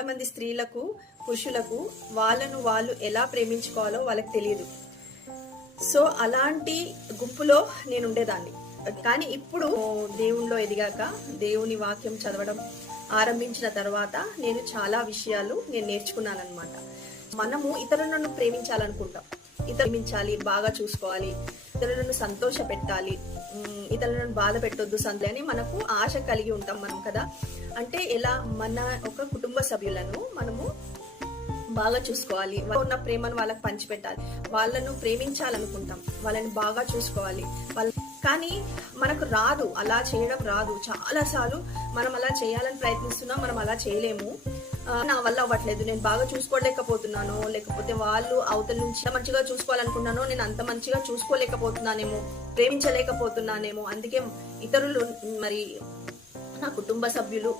కొంతమంది స్త్రీలకు పురుషులకు వాళ్ళను వాళ్ళు ఎలా ప్రేమించుకోవాలో వాళ్ళకి తెలియదు. సో అలాంటి గుంపులో నేను ఉండేదాన్ని. కానీ ఇప్పుడు దేవుణ్ణిలో ఎదిగాక దేవుని వాక్యం చదవడం ఆరంభించిన తర్వాత నేను చాలా విషయాలు నేను నేర్చుకున్నాను అనమాట మనము ఇతరులను ప్రేమించాలనుకుంటాం. ఇతరు ప్రేమించాలి బాగా చూసుకోవాలి. ఇతరులను సంతోష పెట్టాలి ఇతరులను బాధ పెట్టొద్దు సంతి అని మనకు ఆశ కలిగి ఉంటాం మనం కదా. అంటే ఎలా? మన ఒక కుటుంబ సభ్యులను మనము బాగా చూసుకోవాలి. ఉన్న ప్రేమను వాళ్ళకి పంచిపెట్టాలి. వాళ్ళను ప్రేమించాలనుకుంటాం. వాళ్ళని బాగా చూసుకోవాలి. వాళ్ళ కానీ మనకు రాదు. అలా చేయడం రాదు. చాలా సార్లు మనం అలా చేయాలని ప్రయత్నిస్తున్నాం మనం అలా చేయలేము. నా వల్ల అవ్వట్లేదు. నేను బాగా చూసుకోలేకపోతున్నాను లేకపోతే వాళ్ళు అవతల నుంచి మంచిగా చూసుకోవాలనుకున్నానో నేను అంత మంచిగా చూసుకోలేకపోతున్నానేమో ప్రేమించలేకపోతున్నానేమో అందుకే ఇతరులు మరి నా కుటుంబ సభ్యులు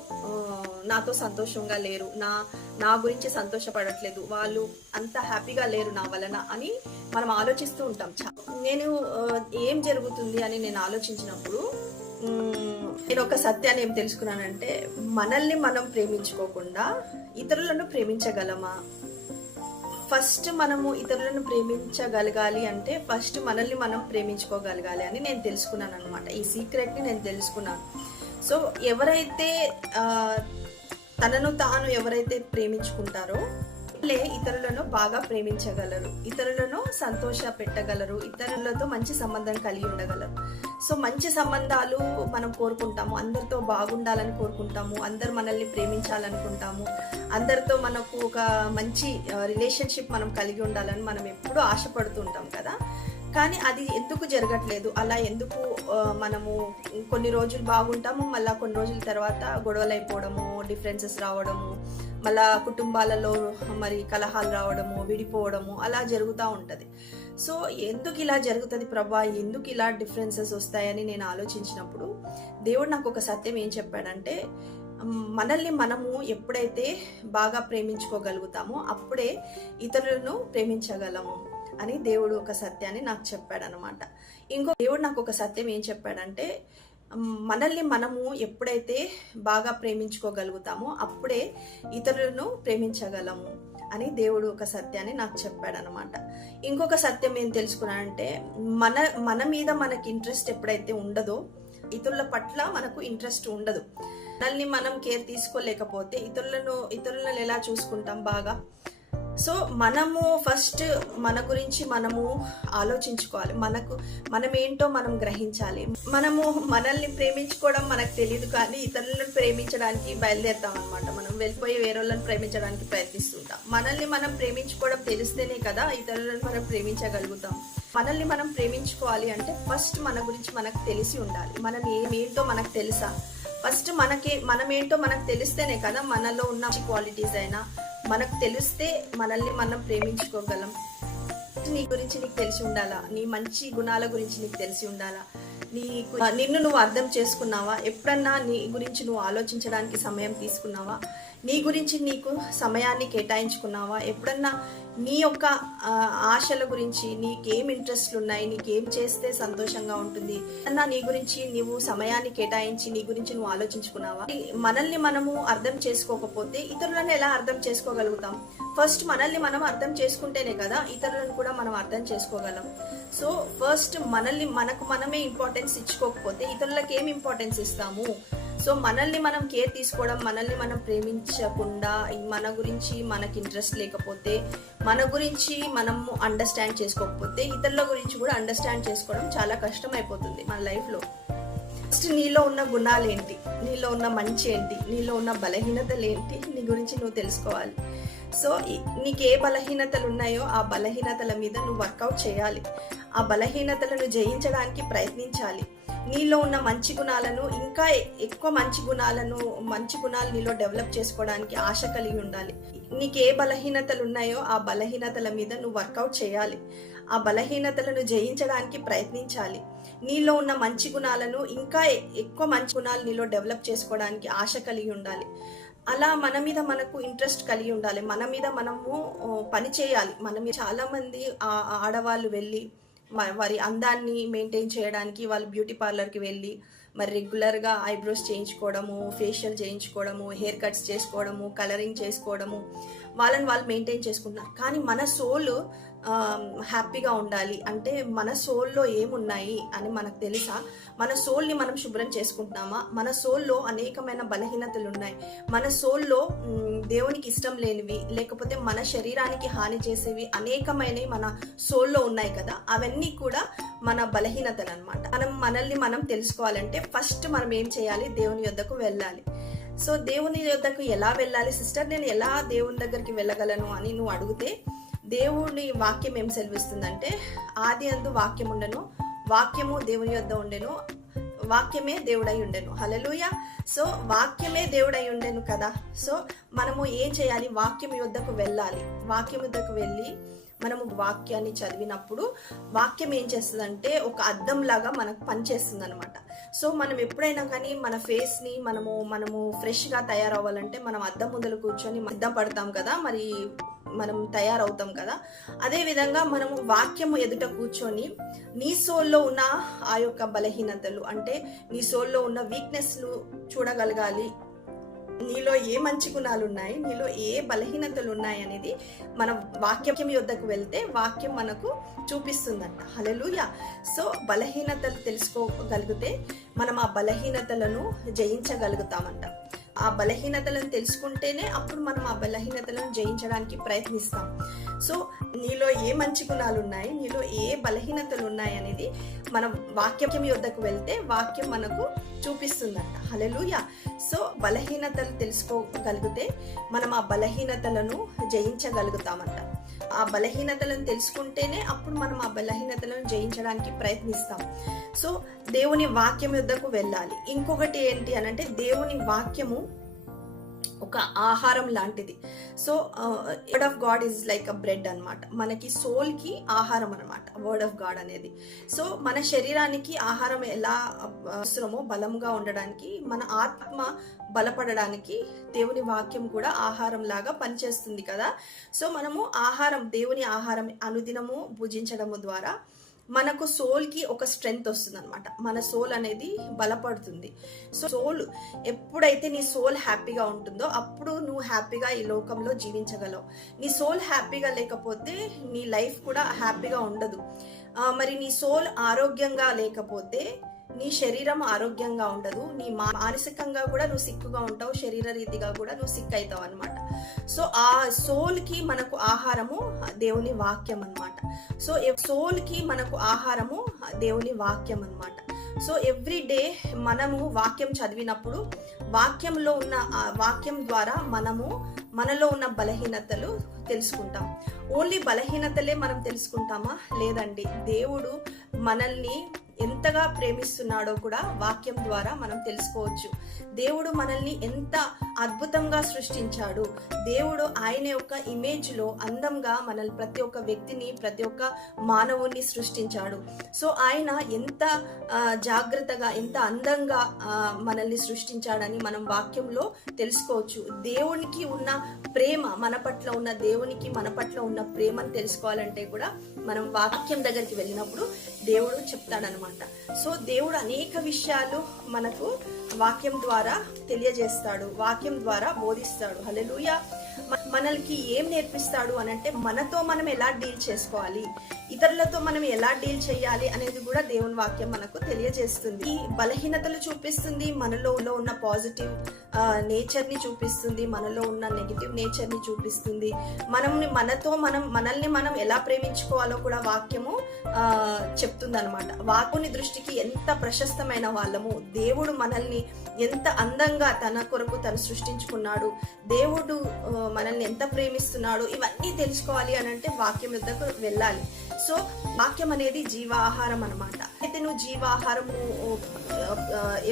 నాతో సంతోషంగా లేరు. నా నా గురించి సంతోషపడట్లేదు. వాళ్ళు అంత హ్యాపీగా లేరు నా వలన అని మనం ఆలోచిస్తూ ఉంటాం. నేను ఏం జరుగుతుంది అని నేను ఆలోచించినప్పుడు నేను ఒక సత్యాన్ని ఏం తెలుసుకున్నానంటే మనల్ని మనం ప్రేమించుకోకుండా ఇతరులను ప్రేమించగలమా? ఫస్ట్ మనము ఇతరులను ప్రేమించగలగాలి అంటే ఫస్ట్ మనల్ని మనం ప్రేమించుకోగలగాలి అని నేను తెలుసుకున్నాను అనమాట ఈ సీక్రెట్ని నేను తెలుసుకున్నాను. సో ఎవరైతే తనను తాను ఎవరైతే ప్రేమించుకుంటారో లే ఇతరులను బాగా ప్రేమించగలరు. ఇతరులను సంతోష పెట్టగలరు. ఇతరులతో మంచి సంబంధం కలిగి ఉండగలరు. సో మంచి సంబంధాలు మనం కోరుకుంటాము. అందరితో బాగుండాలని కోరుకుంటాము. అందరు మనల్ని ప్రేమించాలనుకుంటాము. అందరితో మనకు ఒక మంచి రిలేషన్షిప్ మనం కలిగి ఉండాలని మనం ఎప్పుడూ ఆశపడుతుంటాం కదా. కానీ అది ఎందుకు జరగట్లేదు? అలా ఎందుకు మనము కొన్ని రోజులు బాగుంటాము మళ్ళా కొన్ని రోజుల తర్వాత గొడవలు అయిపోవడము డిఫరెన్సెస్ రావడము మళ్ళా కుటుంబాలలో మరి కలహాలు రావడము విడిపోవడము అలా జరుగుతూ ఉంటుంది. సో ఎందుకు ఇలా జరుగుతుంది ప్రభా? ఎందుకు ఇలా డిఫరెన్సెస్ వస్తాయని నేను ఆలోచించినప్పుడు దేవుడు నాకు ఒక సత్యం ఏం చెప్పాడంటే మనల్ని మనము ఎప్పుడైతే బాగా ప్రేమించుకోగలుగుతామో అప్పుడే ఇతరులను ప్రేమించగలము. అని దేవుడు ఒక సత్యాన్ని నాకు చెప్పాడనమాట ఇంకో దేవుడు నాకు ఒక సత్యం ఏం చెప్పాడంటే మనల్ని మనము ఎప్పుడైతే బాగా ప్రేమించుకోగలుగుతామో అప్పుడే ఇతరులను ప్రేమించగలము అని దేవుడు ఒక సత్యాన్ని నాకు చెప్పాడనమాట ఇంకొక సత్యం ఏం తెలుసుకున్నానంటే మన మన మీద మనకి ఇంట్రెస్ట్ ఎప్పుడైతే ఉండదో ఇతరుల పట్ల మనకు ఇంట్రెస్ట్ ఉండదు. మనల్ని మనం కేర్ తీసుకోలేకపోతే ఇతరులను ఇతరులను ఎలా చూసుకుంటాం బాగా? సో మనము ఫస్ట్ మన గురించి మనము ఆలోచించుకోవాలి. మనకు మనం ఏంటో మనం గ్రహించాలి. మనము మనల్ని ప్రేమించుకోవడం మనకు తెలియదు కానీ ఇతరులను ప్రేమించడానికి బయలుదేరుతాం అనమాట మనం వెళ్ళిపోయి వేరేళ్ళని ప్రేమించడానికి ప్రయత్నిస్తుంటాం. మనల్ని మనం ప్రేమించుకోవడం తెలిస్తేనే కదా ఇతరులను మనం ప్రేమించగలుగుతాం. మనల్ని మనం ప్రేమించుకోవాలి అంటే ఫస్ట్ మన గురించి మనకు తెలిసి ఉండాలి. మనం ఏమేంటో మనకు తెలుసా? ఫస్ట్ మనకి మనం ఏంటో మనకు తెలిస్తేనే కదా మనలో ఉన్న క్వాలిటీస్ అయినా మనకు తెలిస్తే మనల్ని మనం ప్రేమించుకోగలం. నీ గురించి నీకు తెలిసి ఉండాలా? నీ మంచి గుణాల గురించి నీకు తెలిసి ఉండాలా? నీకు నిన్ను నువ్వు అర్థం చేసుకున్నావా? ఎప్పుడన్నా నీ గురించి నువ్వు ఆలోచించడానికి సమయం తీసుకున్నావా? నీ గురించి నీకు సమయాన్ని కేటాయించుకున్నావా? ఎప్పుడన్నా నీ యొక్క ఆశల గురించి నీకేం ఇంట్రెస్ట్లు ఉన్నాయి? నీకేం చేస్తే సంతోషంగా ఉంటుంది? అన్నా నీ గురించి నువ్వు సమయాన్ని కేటాయించి నీ గురించి నువ్వు ఆలోచించుకున్నావా? మనల్ని మనము అర్థం చేసుకోకపోతే ఇతరులను ఎలా అర్థం చేసుకోగలుగుతాం? ఫస్ట్ మనల్ని మనం అర్థం చేసుకుంటేనే కదా ఇతరులను కూడా మనం అర్థం చేసుకోగలం. సో ఫస్ట్ మనల్ని మనకు మనమే ఇంపార్టెన్స్ ఇచ్చుకోకపోతే ఇతరులకు ఏం ఇంపార్టెన్స్ ఇస్తాము? సో మనల్ని మనం కేర్ తీసుకోవడం మనల్ని మనం ప్రేమించకుండా మన గురించి మనకి ఇంట్రెస్ట్ లేకపోతే మన గురించి మనము అండర్స్టాండ్ చేసుకోకపోతే ఇతరుల గురించి కూడా అండర్స్టాండ్ చేసుకోవడం చాలా కష్టం అయిపోతుంది మన లైఫ్లో ఫస్ట్ నీలో ఉన్న గుణాలు ఏంటి? నీలో ఉన్న మంచి ఏంటి? నీలో ఉన్న బలహీనతలు ఏంటి? నీ గురించి నువ్వు తెలుసుకోవాలి. సో నీకు ఏ బలహీనతలు ఉన్నాయో ఆ బలహీనతల మీద నువ్వు వర్కౌట్ చేయాలి. ఆ బలహీనతలను జయించడానికి ప్రయత్నించాలి. నీలో ఉన్న మంచి గుణాలను ఇంకా ఎక్కువ మంచి గుణాలను మంచి గుణాలు నీలో డెవలప్ చేసుకోవడానికి ఆశ కలిగి ఉండాలి. నీకు ఏ బలహీనతలు ఉన్నాయో ఆ బలహీనతల మీద నువ్వు వర్కౌట్ చేయాలి. ఆ బలహీనతలను జయించడానికి ప్రయత్నించాలి. నీలో ఉన్న మంచి గుణాలను ఇంకా ఎక్కువ మంచి గుణాలు నీలో డెవలప్ చేసుకోవడానికి ఆశ కలిగి ఉండాలి. అలా మన మీద మనకు ఇంట్రెస్ట్ కలిగి ఉండాలి. మన మీద మనము పని చేయాలి. మన మీద చాలా మంది ఆడవాళ్ళు వెళ్ళి వారి అందాన్ని మెయింటైన్ చేయడానికి వాళ్ళు బ్యూటీ పార్లర్కి వెళ్ళి మరి రెగ్యులర్గా ఐబ్రోస్ చేయించుకోవడము ఫేషియల్ చేయించుకోవడము హెయిర్ కట్స్ చేసుకోవడము కలరింగ్ చేసుకోవడము వాళ్ళని వాళ్ళు మెయింటైన్ చేసుకుంటున్నారు. కానీ మన సోల్ హ్యాపీగా ఉండాలి. అంటే మన సోల్లో ఏమున్నాయి అని మనకు తెలుసా? మన సోల్ని మనం శుభ్రం చేసుకుంటున్నామా? మన సోల్లో అనేకమైన బలహీనతలు ఉన్నాయి. మన సోల్లో దేవునికి ఇష్టం లేనివి లేకపోతే మన శరీరానికి హాని చేసేవి అనేకమైనవి మన సోల్లో ఉన్నాయి కదా? అవన్నీ కూడా మన బలహీనతలు అనమాట మనం మనల్ని మనం తెలుసుకోవాలంటే ఫస్ట్ మనం ఏం చేయాలి? దేవుని యొద్దకు వెళ్ళాలి. సో దేవుని యొద్దకు ఎలా వెళ్ళాలి? సిస్టర్ నేను ఎలా దేవుని దగ్గరికి వెళ్ళగలను అని నువ్వు అడిగితే దేవుని వాక్యం ఏం సెలవిస్తుందంటే ఆది అందు వాక్యం ఉండను వాక్యము దేవుని యొద్ద ఉండెను వాక్యమే దేవుడై ఉండెను. హలలుయ సో వాక్యమే దేవుడై ఉండెను కదా. సో మనము ఏం చేయాలి? వాక్యం యొద్దకు వెళ్ళాలి. వాక్యం యొద్దకు వెళ్ళి మనము వాక్యాన్ని చదివినప్పుడు వాక్యం ఏం చేస్తుందంటే ఒక అద్దం లాగా మనకు పనిచేస్తుంది అనమాట సో మనం ఎప్పుడైనా కానీ మన ఫేస్ని మనము మనము ఫ్రెష్గా తయారవ్వాలంటే మనం అద్దం ముందర కూర్చొని అద్దం పడతాం కదా. మరి మనం తయారవుతాం కదా. అదే విధంగా మనము వాక్యము ఎదుట కూర్చొని నీ సోల్లో ఉన్న ఆ యొక్క బలహీనతలు అంటే నీ సోల్లో ఉన్న వీక్నెస్ను చూడగలగాలి. నీలో ఏ మంచి గుణాలు ఉన్నాయి? నీలో ఏ బలహీనతలు ఉన్నాయి అనేది మన వాక్యం యొద్దకు వెళ్తే వాక్యం మనకు చూపిస్తుందంట. హలలుయ సో బలహీనతలు తెలుసుకోగలిగితే మనం ఆ బలహీనతలను జయించగలుగుతామంట. ఆ బలహీనతలను తెలుసుకుంటేనే అప్పుడు మనం ఆ బలహీనతలను జయించడానికి ప్రయత్నిస్తాం. సో నీలో ఏ మంచి గుణాలు ఉన్నాయి నీలో ఏ బలహీనతలు ఉన్నాయి అనేది మనం వాక్యం యొద్దకు వెళ్తే వాక్యం మనకు చూపిస్తుందంట. హలలుయ సో బలహీనతలు తెలుసుకోగలిగితే మనం ఆ బలహీనతలను జయించగలుగుతామంట. ఆ బలహీనతలను తెలుసుకుంటేనే అప్పుడు మనం ఆ బలహీనతలను జయించడానికి ప్రయత్నిస్తాం. సో దేవుని వాక్యం యుద్ధకు వెళ్ళాలి. ఇంకొకటి ఏంటి అనంటే దేవుని వాక్యము ఒక ఆహారం లాంటిది. So word of God is like a bread అనమాట మనకి సోల్కి ఆహారం అన్నమాట వర్డ్ ఆఫ్ గాడ్ అనేది. సో మన శరీరానికి ఆహారం ఎలా uh, అవసరమో బలంగా ఉండడానికి మన ఆత్మ బలపడడానికి దేవుని వాక్యం కూడా ఆహారం లాగా పనిచేస్తుంది కదా. సో మనము ఆహారం దేవుని ఆహారం అనుదినము భుజించడము ద్వారా మనకు సోల్కి ఒక స్ట్రెంగ్త్ వస్తుంది అనమాట మన సోల్ అనేది బలపడుతుంది. సో సోల్ ఎప్పుడైతే నీ సోల్ హ్యాపీగా ఉంటుందో అప్పుడు నువ్వు హ్యాపీగా ఈ లోకంలో జీవించగలవు. నీ సోల్ హ్యాపీగా లేకపోతే నీ లైఫ్ కూడా హ్యాపీగా ఉండదు. మరి నీ సోల్ ఆరోగ్యంగా లేకపోతే నీ శరీరం ఆరోగ్యంగా ఉండదు నీ మానసికంగా కూడా నువ్వు సిక్కుగా ఉంటావు శరీర రీతిగా కూడా నువ్వు సిక్ అవుతావు అనమాట సో ఆ సోల్కి మనకు ఆహారము దేవుని వాక్యం అన్నమాట. సో సోల్కి మనకు ఆహారము దేవుని వాక్యం అన్నమాట. సో ఎవ్రీ డే మనము వాక్యం చదివినప్పుడు వాక్యంలో ఉన్న వాక్యం ద్వారా మనము మనలో ఉన్న బలహీనతలు తెలుసుకుంటాం. ఓన్లీ బలహీనతలే మనం తెలుసుకుంటామా? లేదండి. దేవుడు మనల్ని ఎంతగా ప్రేమిస్తున్నాడో కూడా వాక్యం ద్వారా మనం తెలుసుకోవచ్చు. దేవుడు మనల్ని ఎంత అద్భుతంగా సృష్టించాడు. దేవుడు ఆయన యొక్క ఇమేజ్లో అందంగా మనల్ని ప్రతి ఒక్క వ్యక్తిని ప్రతి ఒక్క మానవుని సృష్టించాడు. సో ఆయన ఎంత జాగ్రత్తగా ఎంత అందంగా మనల్ని సృష్టించాడని మనం వాక్యంలో తెలుసుకోవచ్చు. దేవునికి ఉన్న ప్రేమ మన పట్ల ఉన్న దేవునికి మన పట్ల ఉన్న ప్రేమను తెలుసుకోవాలంటే కూడా మనం వాక్యం దగ్గరికి వెళ్ళినప్పుడు దేవుడు చెప్తాడనమాట. సో దేవుడు అనేక విషయాలు మనకు వాక్యం ద్వారా తెలియజేస్తాడు వాక్యం ద్వారా బోధిస్తాడు. హల్లెలూయా. మనల్కి ఏం నేర్పిస్తాడు అని అంటే మనతో మనం ఎలా డీల్ చేసుకోవాలి ఇతరులతో మనం ఎలా డీల్ చేయాలి అనేది కూడా దేవుని వాక్యం మనకు తెలియజేస్తుంది. ఈ బలహీనతలు చూపిస్తుంది మనలో ఉన్న పాజిటివ్ నేచర్ని చూపిస్తుంది మనలో ఉన్న నెగిటివ్ నేచర్ని చూపిస్తుంది. మనం మనతో మనం మనల్ని మనం ఎలా ప్రేమించుకోవాలో కూడా వాక్యము చెప్తుంది అనమాట వాకుని దృష్టికి ఎంత ప్రశస్తమైన వాళ్ళము. దేవుడు మనల్ని ఎంత అందంగా తన కొరకు తను సృష్టించుకున్నాడు. దేవుడు మనల్ని ఎంత ప్రేమిస్తున్నాడు ఇవన్నీ తెలుసుకోవాలి అని అంటే వాక్యం యుద్ధకు వెళ్ళాలి. సో వాక్యం అనేది జీవాహారం అనమాట అయితే నువ్వు జీవాహారం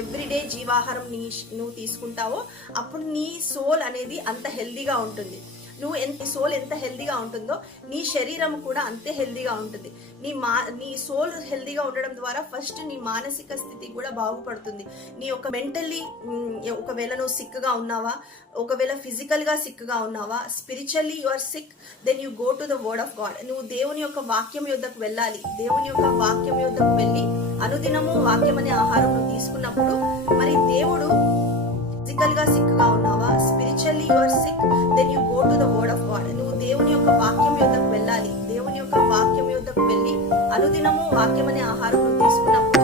ఎవ్రీడే జీవాహారం నీ నువ్వు తీసుకుంటావో అప్పుడు నీ సోల్ అనేది అంత హెల్దీగా ఉంటుంది. నువ్వు ఎంత సోల్ ఎంత హెల్దీగా ఉంటుందో నీ శరీరం కూడా అంతే హెల్దీగా ఉంటుంది. నీ మా నీ సోల్ హెల్దీగా ఉండడం ద్వారా ఫస్ట్ నీ మానసిక స్థితి కూడా బాగుపడుతుంది. నీ యొక్క మెంటల్లీ ఒకవేళ నువ్వు సిక్గా ఉన్నావా ఒకవేళ ఫిజికల్గా ఉన్నావా spiritually you are sick then you go to the word of God నువ్వు దేవుని యొక్క వాక్యం యొద్దకు వెళ్ళాలి. దేవుని యొక్క వాక్యం యొద్దకు వెళ్ళి అనుదినము వాక్యం అనే ఆహారం తీసుకున్నప్పుడు మరి దేవుడు ఫిజికల్గా సిక్గా ఉన్నావా spiritually your sick then you go to the word of God నువ్వు దేవుని యొక్క వాక్యం యొద్దకు వెళ్ళాలి. దేవుని యొక్క వాక్యం యొద్దకు వెళ్ళి అనుదినము వాక్యం అనే ఆహారం తీసుకున్నప్పుడు